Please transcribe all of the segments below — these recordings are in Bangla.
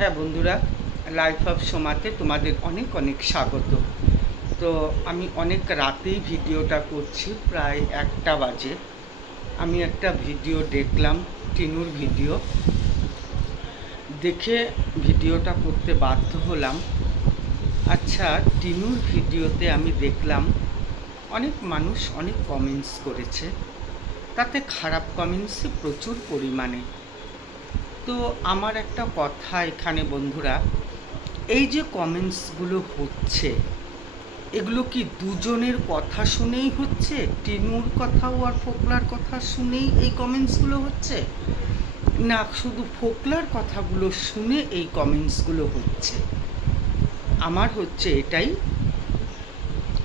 হ্যাঁ বন্ধুরা, লাইফ অফ সোমাতে তোমাদের অনেক অনেক স্বাগত। তো আমি অনেক রাতেই ভিডিওটা করছি, প্রায় 1টা বাজে। আমি একটা ভিডিও দেখলাম, টিনুর ভিডিও দেখে ভিডিওটা করতে বাধ্য হলাম। আচ্ছা, টিনুর ভিডিওতে আমি দেখলাম অনেক মানুষ অনেক কমেন্টস করেছে, তাতে খারাপ কমেন্টসই প্রচুর পরিমাণে। তো আমার একটা কথা এখানে বন্ধুরা, এই যে কমেন্টসগুলো হচ্ছে, এগুলো কি দুজনের কথা শুনেই হচ্ছে? টিনুর কথাও আর ফোকলার কথা শুনেই এই কমেন্টসগুলো হচ্ছে, না শুধু ফোকলার কথাগুলো শুনে এই কমেন্টসগুলো হচ্ছে? আমার হচ্ছে এটাই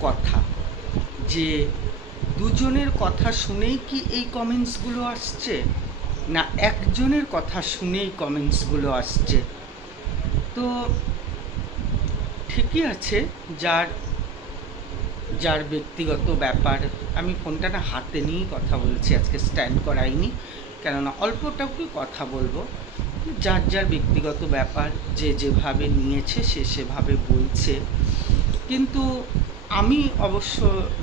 কথা, যে দুজনের কথা শুনেই কি এই কমেন্টসগুলো আসছে, না একজনের কথা শুনেই কমেন্টসগুলো আসছে? তো ঠিকই আছে, যার যার ব্যক্তিগত ব্যাপার। আমি ফোনটা না হাতে নিয়েই কথা বলছি, আজকে স্ট্যান্ড করাইনি, কেননা অল্পটাকুই কথা বলবো। যার যার ব্যক্তিগত ব্যাপার, যে যেভাবে নিয়েছে সে সেভাবে বলছে। কিন্তু আমি অবশ্য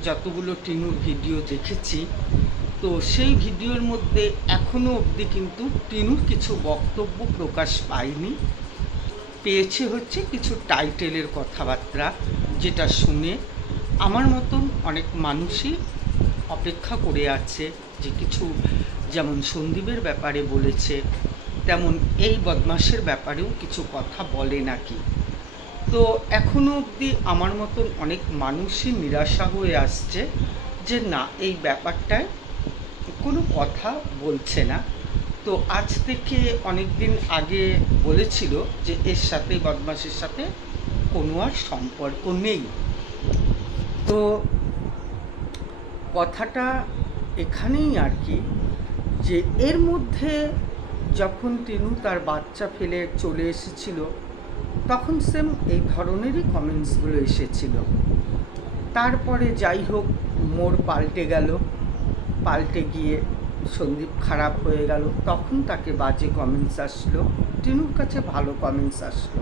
যতগুলো টিনুর ভিডিও দেখেছি, তো সেই ভিডিওর মধ্যে এখনও অবধি কিন্তু টিনুর কিছু বক্তব্য প্রকাশ পায়নি। পেয়েছে হচ্ছে কিছু টাইটেলের কথাবার্তা, যেটা শুনে আমার মতন অনেক মানুষই অপেক্ষা করে আছে যে কিছু, যেমন সন্দীপের ব্যাপারে বলেছে, তেমন এই বদমাসের ব্যাপারেও কিছু কথা বলে নাকি। তো এখনও অবধি আমার মতন অনেক মানুষই নিরাশা হয়ে আসছে যে না, এই ব্যাপারটায় কোনো কথা বলছে না। তো আজ থেকে অনেক দিন আগে বলেছিল যে এর সাথে, বদমাসের সাথে কোনো আর সম্পর্ক নেই। তো কথাটা এখানেই আর কি, যে এর মধ্যে যখন টিনু তার বাচ্চা ফেলে চলে এসেছিল, তখন সেম এই ধরনেরই কমেন্টসগুলো এসেছিল। তারপরে যাই হোক, মোড় পাল্টে গেল, পাল্টে গিয়ে সন্দীপ খারাপ হয়ে গেল, তখন তাকে বাজে কমেন্টস আসলো, টিনুর কাছে ভালো কমেন্টস আসলো,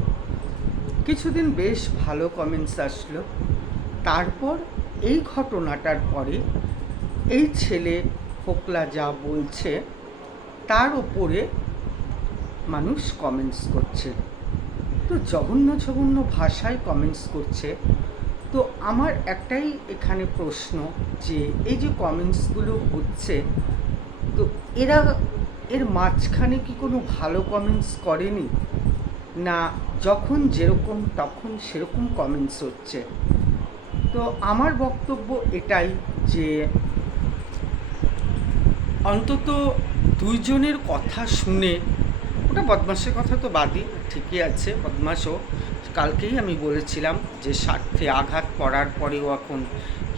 কিছুদিন বেশ ভালো কমেন্টস আসলো। তারপর এই ঘটনাটার পরে এই ছেলে ফোকলা যা বলছে তার ওপরে মানুষ কমেন্টস করছে, তো জঘন্য জঘন্য ভাষায় কমেন্টস করছে। তো আমার একটাই এখানে প্রশ্ন, যে এই যে কমেন্টসগুলো হচ্ছে, তো এর মাঝখানে কি কোনো ভালো কমেন্টস করেনি? না যখন যেরকম তখন সেরকম কমেন্টস হচ্ছে? তো আমার বক্তব্য এটাই, যে অন্তত দুইজনের কথা শুনে, ওটা বদমাসের কথা তো বাদই, ঠিকই আছে বদমাসও, কালকেই আমি বলেছিলাম যে স্বার্থে আঘাত করার পরেও এখন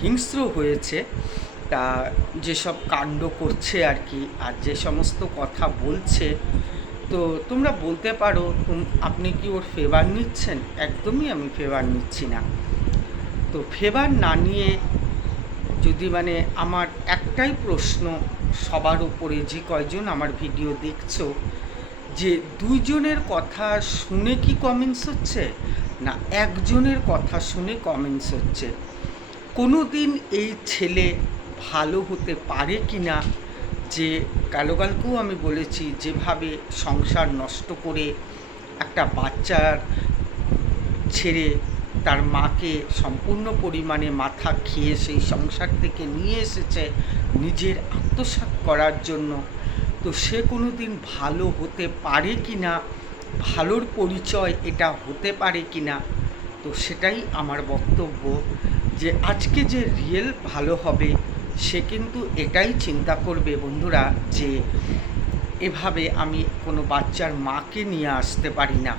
হিংস্র হয়েছে, তা যেসব কাণ্ড করছে আর কি, আর যে সমস্ত কথা বলছে, তো তোমরা বলতে পারো আপনি কি ওর ফেভার নিচ্ছেন? একদমই আমি ফেভার নিচ্ছি না। তো ফেভার না নিয়ে যদি, মানে আমার একটাই প্রশ্ন সবার উপরে, যে কয়জন আমার ভিডিও দেখছো, যে দুইজনের কথা শুনে কি কমেন্টস হচ্ছে, না একজনের কথা শুনে কমেন্টস হচ্ছে? কোনো দিন এই ছেলে ভালো হতে পারে কি না? যে কালকেও আমি বলেছি, যেভাবে সংসার নষ্ট করে একটা বাচ্চার ছেড়ে তার মাকে সম্পূর্ণ পরিমাণে মাথা খেয়ে সেই সংসার থেকে নিয়ে এসেছে নিজের আত্মসাৎ করার জন্য, তো সে কোনো দিন ভালো হতে পারে কি না, ভালোর পরিচয় এটা হতে পারে কি না? তো সেটাই আমার বক্তব্য, যে আজকে যে রিয়েল ভালো হবে সে কিন্তু এটাই চিন্তা করবে বন্ধুরা, যে এভাবে আমি কোনো বাচ্চার মাকে নিয়ে আসতে পারি না।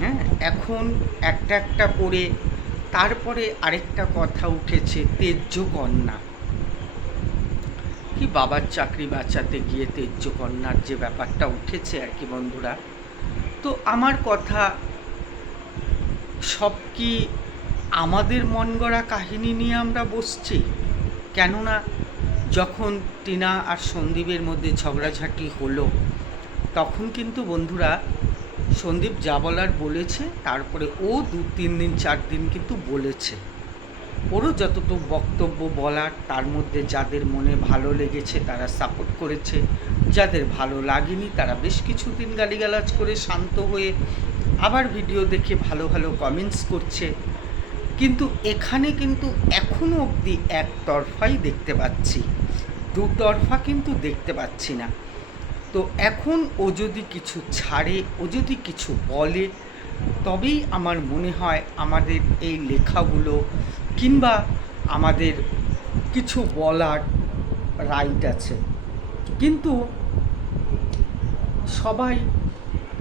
হ্যাঁ, এখন একটা একটা করে, তারপরে আরেকটা কথা উঠেছে, তেজ্য কন্যা, কি বাবার চাকরি বাঁচাতে গিয়ে তেজ্য কন্যার যে ব্যাপারটা উঠেছে আর কি বন্ধুরা। তো আমার কথা, সব কি আমাদের মন গড়া কাহিনী নিয়ে আমরা বসছি? কেননা যখন টিনা আর সন্দীপের মধ্যে ঝগড়াঝাটি হলো, তখন কিন্তু বন্ধুরা সন্দীপ যা বলার বলেছে, তারপরে ও 2-3 দিন 4 দিন কিন্তু বলেছে। ওরও যতটুকু বক্তব্য বলার, তার মধ্যে যাদের মনে ভালো লেগেছে তারা সাপোর্ট করেছে, যাদের ভালো লাগেনি তারা বেশ কিছুদিন গালিগালাজ করে শান্ত হয়ে আবার ভিডিও দেখে ভালো ভালো কমেন্টস করছে। কিন্তু এখানে কিন্তু এখনও অবধি একতরফাই দেখতে পাচ্ছি, দুতরফা কিন্তু দেখতে পাচ্ছি না। তো এখন ও যদি কিছু ছাড়ে, ও যদি কিছু বলে, তবেই আমার মনে হয় আমাদের এই লেখাগুলো কিংবা আমাদের কিছু বলার রাইট আছে। কিন্তু সবাই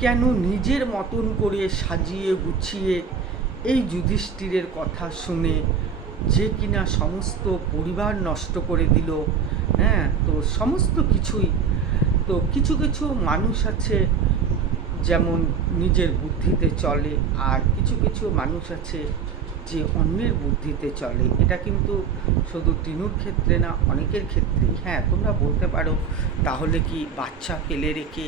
কেন নিজের মতন করে সাজিয়ে গুছিয়ে এই যুধিষ্ঠিরের কথা শুনে, যে কিনা সমস্ত পরিবার নষ্ট করে দিল, হ্যাঁ, তো সমস্ত কিছুই, তো কিছু কিছু মানুষ আছে যেমন নিজের বুদ্ধিতে চলে, আর কিছু কিছু মানুষ আছে যে অন্যের বুদ্ধিতে চলে। এটা কিন্তু শুধু টিনুর ক্ষেত্রে না, অনেকের ক্ষেত্রেই। হ্যাঁ, তোমরা বলতে পারো তাহলে কি বাচ্চা ফেলে রেখে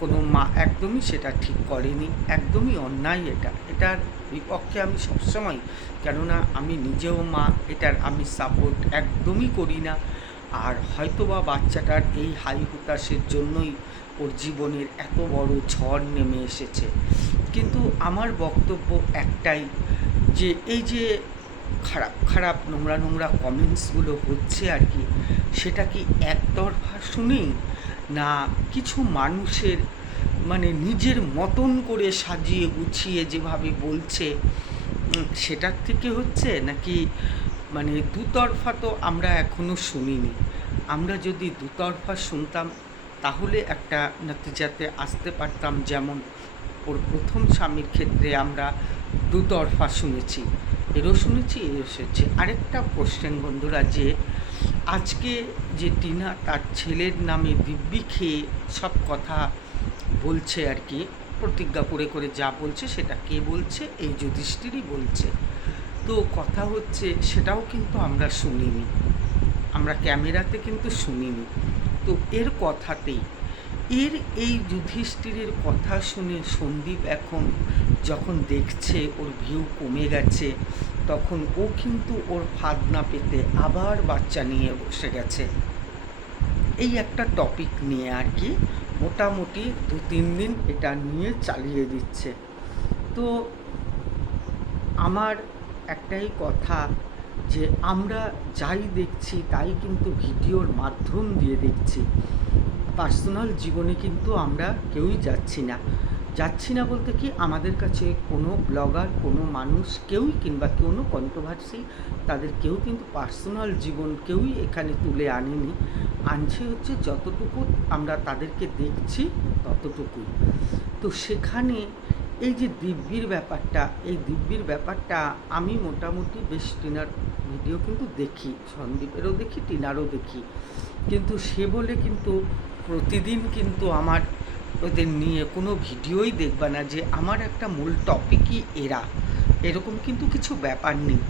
কোনো মা একদমই সেটা ঠিক করেনি, একদমই অন্যায় এটা, এটার বিপক্ষে আমি সবসময়, কেননা আমি নিজেও মা, এটার আমি সাপোর্ট একদমই করি না। আর হয়তোবা বাচ্চাটার এই হাই হুতাশের জন্যই ওর জীবনের এত বড় ঝড় নেমে এসেছে। কিন্তু আমার বক্তব্য একটাই, যে এই যে খারাপ খারাপ নোংরা নোংরা কমেন্টসগুলো হচ্ছে আর কি, সেটা কি একতরফা শুনেই, না কিছু মানুষের মানে নিজের মতন করে সাজিয়ে গুছিয়ে যেভাবে বলছে সেটার থেকে হচ্ছে, নাকি মানে দুতরফা তো আমরা এখনও শুনিনি। আমরা যদি দুতরফা শুনতাম তাহলে একটা নতিজাতে আসতে পারতাম। যেমন ওর প্রথম স্বামীর ক্ষেত্রে আমরা দুতরফা শুনেছি, এরও শুনেছি, এরও শুনেছি। আরেকটা কোশ্চেন বন্ধুরা, যে আজকে যে টিনা তার ছেলের নামে দিব্যি খেয়ে সব কথা বলছে আর কি, প্রতিজ্ঞা করে করে যা বলছে সেটা কে বলছে? এই যুধিষ্ঠিরই বলছে। তো কথা হচ্ছে সেটাও কিন্তু আমরা শুনিনি, আমরা ক্যামেরাতে কিন্তু শুনিনি। তো এর কথাতেই, এর এই যুধিষ্ঠিরের কথা শুনে সন্দীপ এখন যখন দেখছে ওর ভিউ কমে গেছে, তখন ও কিন্তু ওর ফাঁদ না পেতে আবার বাচ্চা নিয়ে বসে গেছে এই একটা টপিক নিয়ে আর কি। মোটামুটি 2-3 দিন এটা নিয়ে চালিয়ে দিচ্ছে। তো আমার একটাই কথা, যে আমরা যাই দেখছি তাই কিন্তু ভিডিওর মাধ্যম দিয়ে দেখছি, পার্সোনাল জীবনে কিন্তু আমরা কেউই যাচ্ছি না বলতে কি, আমাদের কাছে কোনো ব্লগার, কোনো মানুষ কেউই, কিংবা কোনো কন্ট্রোভার্সি, তাদের কেউ কিন্তু পার্সোনাল জীবন কেউই এখানে তুলে আনেনি। আনছে হচ্ছে যতটুকু আমরা তাদেরকে দেখছি ততটুকুই। তো সেখানে এই যে দিব্যির ব্যাপারটা, এই দিব্যির ব্যাপারটা আমি মোটামুটি বেশ টিনার ভিডিও কিন্তু দেখি, সন্দীপেরও দেখি, টিনারও দেখি, কিন্তু সে বলে কিন্তু প্রতিদিন কিন্তু আমার ওদের নিয়ে কোনো ভিডিওই দেখবা না যে আমার একটা মূল টপিকই এরা, এরকম কিন্তু কিছু ব্যাপার নেই।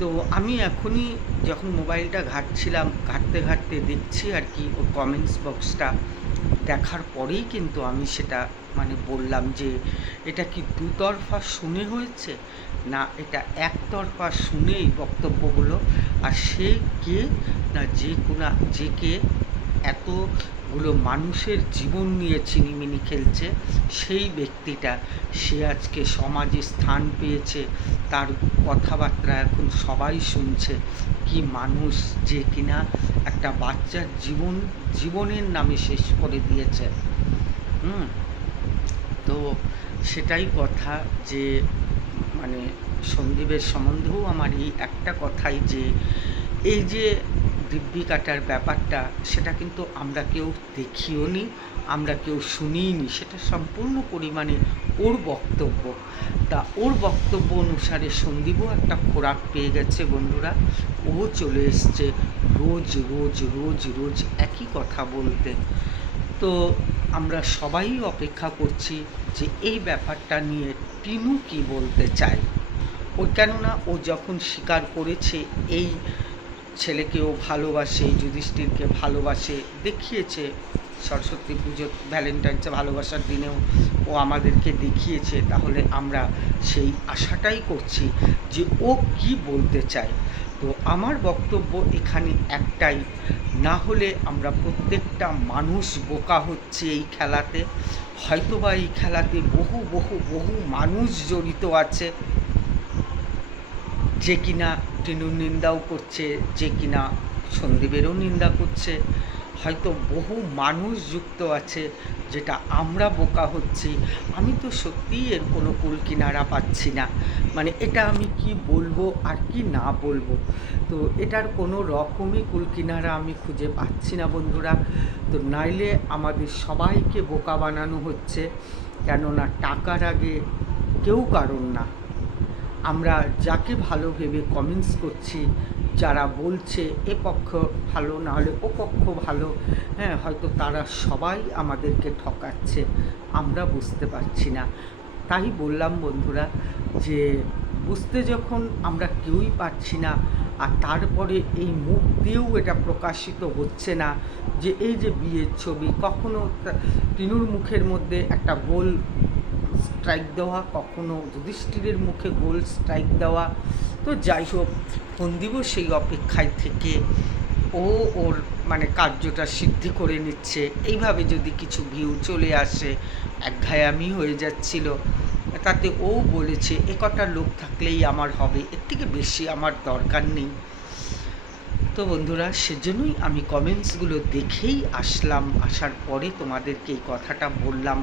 তো আমি এখনই যখন মোবাইলটা ঘাঁটতে দেখছি আর কি ওর কমেন্টস বক্সটা, দেখার পরেই কিন্তু আমি সেটা মানে বললাম যে এটা কি দুতরফা শুনে হয়েছে, না এটা একতরফা শুনেই বক্তব্যগুলো। আর সে কে, না যে কে এতগুলো মানুষের জীবন নিয়ে ছিনিমিনি খেলছে, সেই ব্যক্তিটা, সে আজকে সমাজে স্থান পেয়েছে, তার কথাবার্তা এখন সবাই শুনছে। কি মানুষ যে কিনা একটা বাচ্চার জীবনের নামে শেষ করে দিয়েছে। তো সেটাই কথা, যে মানে সন্দীপের সম্বন্ধেও আমার এই একটা কথাই, যে এই যে দিব্যি কাটার ব্যাপারটা, সেটা কিন্তু আমরা কেউ দেখিও নি, আমরা কেউ শুনিই নি, সেটা সম্পূর্ণ পরিমাণে ওর বক্তব্য। তা ওর বক্তব্য অনুসারে সন্দীপও একটা খোরাক পেয়ে গেছে বন্ধুরা, ও চলে এসছে রোজ রোজ রোজ রোজ একই কথা বলতে। তো আমরা সবাই অপেক্ষা করছি যে এই ব্যাপারটা নিয়ে টিনু কী বলতে চায়। ও কেননা ও যখন স্বীকার করেছে এই ছেলেকে ও ভালোবাসে, যুধিষ্ঠিরকে ভালোবাসে, দেখিয়েছে সরস্বতী পুজো, ভ্যালেন্টাইন্সে, ভালোবাসার দিনেও ও আমাদেরকে দেখিয়েছে, তাহলে আমরা সেই আশাটাই করছি যে ও কি বলতে চায়। তো আমার বক্তব্য এখানে একটাই, না হলে আমরা প্রত্যেকটা মানুষ বোকা হচ্ছে এই খেলাতে। হয়তোবা এই খেলাতে বহু বহু বহু মানুষ জড়িত আছে, যে কিনা টিনুর নিন্দাও করছে, যে কিনা সন্দীপেরও নিন্দা করছে। হয়তো বহু মানুষ যুক্ত আছে, যেটা আমরা বোকা হচ্ছি। আমি তো সত্যিই এর কোনো কুল কিনারা পাচ্ছি না, মানে এটা আমি কি বলবো আর কি না বলবো। তো এটার কোনো রকমই কুল কিনারা আমি খুঁজে পাচ্ছি না বন্ধুরা। তো নাইলে আমাদের সবাইকে বোকা বানানো হচ্ছে, কেননা টাকার আগে কেউ কারণ না। আমরা যাকে ভালো ভেবে কমেন্টস করছি, যারা বলছে এ পক্ষ ভালো, না হলে ও পক্ষ ভালো, হ্যাঁ, হয়তো তারা সবাই আমাদেরকে ঠকাচ্ছে, আমরা বুঝতে পারছি না। তাই বললাম বন্ধুরা, যে বুঝতে যখন আমরা কেউই পারছি না, আর তারপরে এই মুখ দিয়েও এটা প্রকাশিত হচ্ছে না যে এই যে বিয়ের ছবি, কখনো টিনুর মুখের মধ্যে একটা গোল স্ট্রাইক দেওয়া, কখনো যুধিষ্ঠিরের মুখে গোল স্ট্রাইক দেওয়া। তো যাই হোক, সন্দীপ সেই অপেক্ষায় থেকে ও ওর মানে কার্যটা সিদ্ধি করে নিচ্ছে। এইভাবে যদি কিছু ভিউ চলে আসে, একঘেয়ামি হয়ে যাচ্ছিল, তাতে ও বলেছে এ কটা লোক থাকলেই আমার হবে, এর থেকে বেশি আমার দরকার নেই। তো বন্ধুরা, সেজন্যই আমি কমেন্টসগুলো দেখেই আসলাম, আসার পরে তোমাদেরকে এই কথাটা বললাম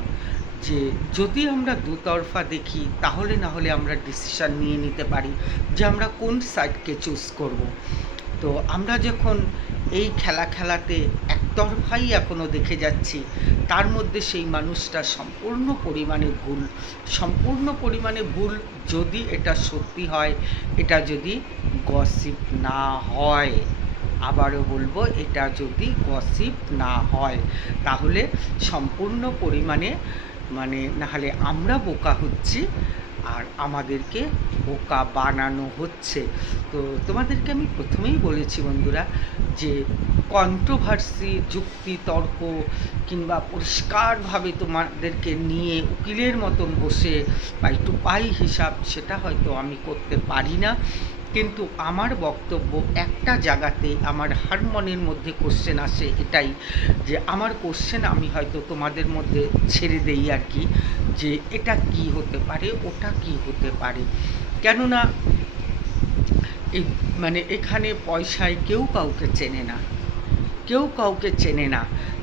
যে যদি আমরা দুতরফা দেখি, তাহলে না হলে আমরা ডিসিশান নিয়ে নিতে পারি যে আমরা কোন সাইডকে চুজ করব। তো আমরা যখন এই খেলা খেলাতে একতরফাই এখনও দেখে যাচ্ছি, তার মধ্যে সেই মানুষটা সম্পূর্ণ পরিমাণে ভুল যদি এটা সত্যি হয়, এটা যদি গসিপ না হয়। আবারও বলবো, এটা যদি গসিপ না হয়, তাহলে সম্পূর্ণ পরিমাণে নাহলে আমরা বোকা হচ্ছি আর আমাদেরকে বোকা বানানো হচ্ছে। তো তোমাদেরকে আমি প্রথমেই বলেছি বন্ধুরা, যে কন্ট্রোভার্সি, যুক্তি তর্ক কিংবা পরিষ্কারভাবে তোমাদেরকে নিয়ে উকিলের মতন বসে পাই টু পাই হিসাব, সেটা হয়তো আমি করতে পারি না। কিন্তু আমার বক্তব্য একটা জায়গাতে আমার হার মনের মধ্যে কোশ্চেন আসে, এটাই যে আমার কোশ্চেন আমি হয়তো তোমাদের মধ্যে ছেড়ে দেই আর কি, যে এটা কি হতে পারে, ওটা কি হতে পারে। কেননা এই এখানে পয়সায় কেউ কাউকে চেনে না।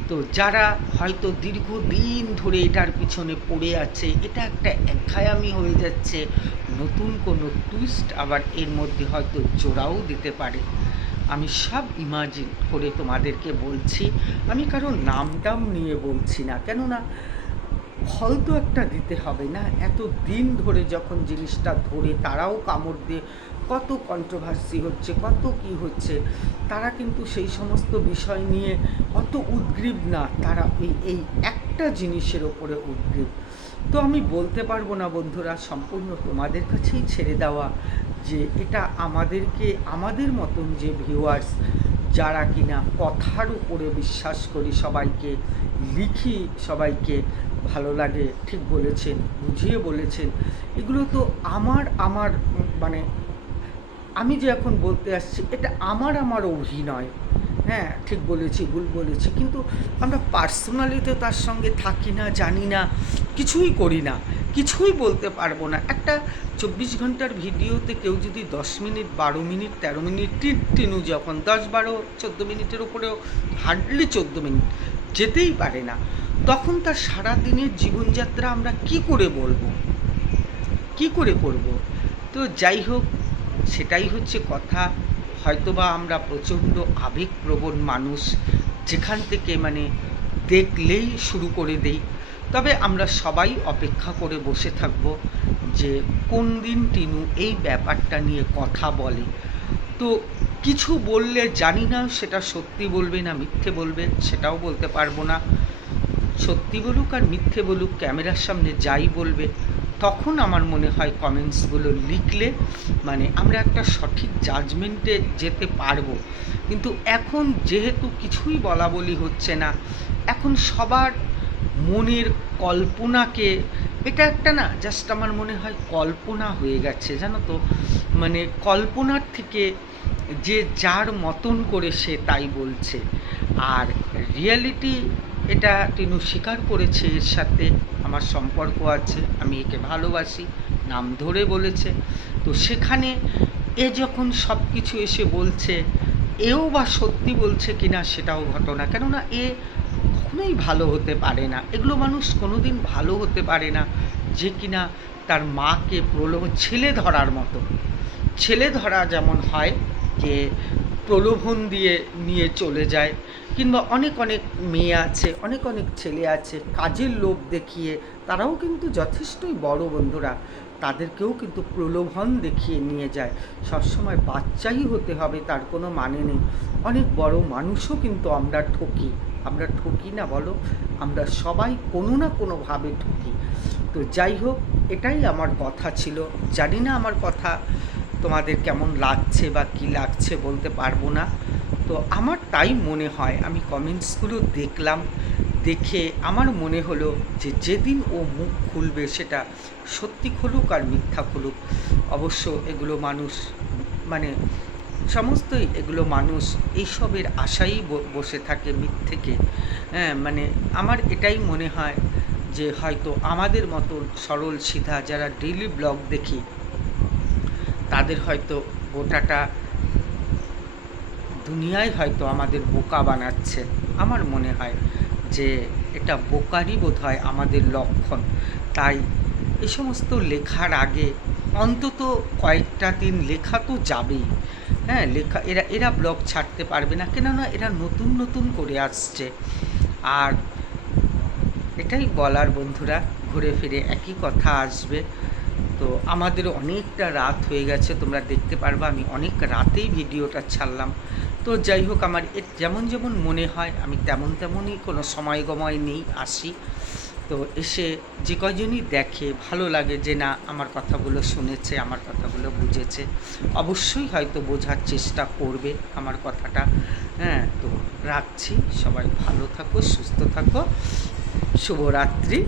তো যারা হয়তো দীর্ঘদিন ধরে এটার পিছনে পড়ে আছে, এটা একটা একঘেয়ামি হয়ে যাচ্ছে, নতুন কোনো টুইস্ট আবার এর মধ্যে হয়তো জোড়াও দিতে পারে। আমি সব ইমাজিন করে তোমাদেরকে বলছি, আমি কারো নাম নিয়ে বলছি না, কেননা ফল তো একটা দিতে হবে না। এত দিন ধরে যখন জিনিসটা ধরে তারাও কামড় দিয়ে কত কন্ট্রোভার্সি হচ্ছে, কত কি হচ্ছে, তারা কিন্তু সেই সমস্ত বিষয় নিয়ে অত উদ্গ্রীব না, তারা এই একটা জিনিসের ওপরে উদ্গ্রীব। তো আমি বলতে পারবো না বন্ধুরা, সম্পূর্ণ তোমাদের কাছেই ছেড়ে দেওয়া, যে এটা আমাদের মতন যে ভিউয়ার্স, যারা কিনা কথার উপরে বিশ্বাস করি, সবাইকে লিখি, সবাইকে ভালো লাগে, ঠিক বলেছেন, বুঝিয়ে বলেছেন, এগুলো তো আমার আমি যে এখন বলতে আসছি, এটা আমার অভিনয়। হ্যাঁ, ঠিক বলেছি, ভুল বলেছি, কিন্তু আমরা পার্সোনালি তো তার সঙ্গে থাকি না, জানি না, কিছুই করি না, কিছুই বলতে পারবো না। একটা 24 ঘন্টার ভিডিওতে কেউ যদি 10 মিনিট, 12 মিনিট, 13 মিনিট, টিনু যখন 10, 12, 14 মিনিটের উপরেও হার্ডলি 14 মিনিট যেতেই পারে না, তখন তার সারাদিনের জীবনযাত্রা আমরা কি করে বলবো, কি করে করব। তো যাই হোক, সেটাই হচ্ছে কথা। হয়তোবা আমরা প্রচণ্ড আবেগপ্রবণ মানুষ, যেখান থেকে দেখলেই শুরু করে দেই। তবে আমরা সবাই অপেক্ষা করে বসে থাকব যে কোন দিন টিনু এই ব্যাপারটা নিয়ে কথা বলে। তো কিছু বললে জানি না সেটা সত্যি বলবে না মিথ্যে বলবে, সেটাও বলতে পারবো না। সত্যি বলুক আর মিথ্যে বলুক, ক্যামেরার সামনে যাই বলবে, তখন আমার মনে হয় কমেন্টসগুলো লিখলে আমরা একটা সঠিক জাজমেন্টে যেতে পারবো। কিন্তু এখন যেহেতু কিছুই বলা বলি হচ্ছে না, এখন সবার মনের কল্পনাকে, এটা একটা না জাস্ট আমার মনে হয় কল্পনা হয়ে গেছে, জানো তো, মানে কল্পনার থেকে যে যার মতন করে সে তাই বলছে। আর রিয়েলিটি, এটা টিনু স্বীকার করেছে, এর সাথে আমার সম্পর্ক আছে, আমি একে ভালোবাসি, নাম ধরে বলেছে। তো সেখানে এ যখন সব কিছু এসে বলছে, এও বা সত্যি বলছে কিনা সেটাও ঘটনা, কেননা এ কখনোই ভালো হতে পারে না, এগুলো মানুষ কোনোদিন ভালো হতে পারে না যে কিনা তার মাকে ছেলে ধরার মতো, ছেলে ধরা যেমন হয় যে প্রলোভন দিয়ে নিয়ে চলে যায়, কিংবা অনেক অনেক মেয়ে আছে, অনেক অনেক ছেলে আছে কাজের লোভ দেখিয়ে, তারাও কিন্তু যথেষ্টই বড় বন্ধুরা, তাদেরকেও কিন্তু প্রলোভন দেখিয়ে নিয়ে যায়। সবসময় বাচ্চাই হতে হবে তার কোনো মানে নেই, অনেক বড় মানুষও কিন্তু আমরা ঠকি, আমরা ঠকি না বলো? আমরা সবাই কোনো না কোনোভাবে ঠকি। তো যাই হোক, এটাই আমার কথা ছিল। জানি না আমার কথা তোমাদের কেমন লাগছে বা কী লাগছে বলতে পারবো না। তো আমার তাই মনে হয়, আমি কমেন্টসগুলো দেখলাম, দেখে আমার মনে হলো যে যেদিন ও মুখ খুলবে সেটা সত্যি খুলুক আর মিথ্যা খুলুক, অবশ্য এগুলো মানুষ, মানে সমস্তই এগুলো মানুষ এইসবের আশাই বসে থাকে মিথ্যেকে। হ্যাঁ, মানে আমার এটাই মনে হয় যে হয়তো আমাদের মতন সরল সিধা যারা ডেইলি ব্লগ দেখি, তাদের হয়তো গোটাটা দুনিয়ায় হয়তো আমাদের বোকা বানাচ্ছে। আমার মনে হয় যে এটা বোকারই বোধহয় আমাদের লক্ষণ। তাই এ সমস্ত লেখার আগে অন্তত কয়েকটা দিন লেখা তো যাবেই। হ্যাঁ, লেখা, এরা এরা ব্লগ ছাড়তে পারবে না, কেননা এরা নতুন নতুন করে আসছে। আর এটাই বলার বন্ধুরা, ঘুরে ফিরে একই কথা আসবে। তো আমাদেরও অনেকটা রাত হয়ে গেছে, তোমরা দেখতে পারবা আমি অনেক রাতেই ভিডিওটা ছাড়লাম। তো যাই হোক, আমার যেমন যেমন মনে হয় আমি তেমন তেমনই, কোনো সময় গময় নেই, আসি। তো এসে যে কয়জনই দেখে ভালো লাগে যে না আমার কথাগুলো শুনেছে, আমার কথাগুলো বুঝেছে, অবশ্যই হয়তো বোঝার চেষ্টা করবে আমার কথাটা। হ্যাঁ, তো রাখছি, সবাই ভালো থাকো, সুস্থ থাকো, শুভরাত্রি।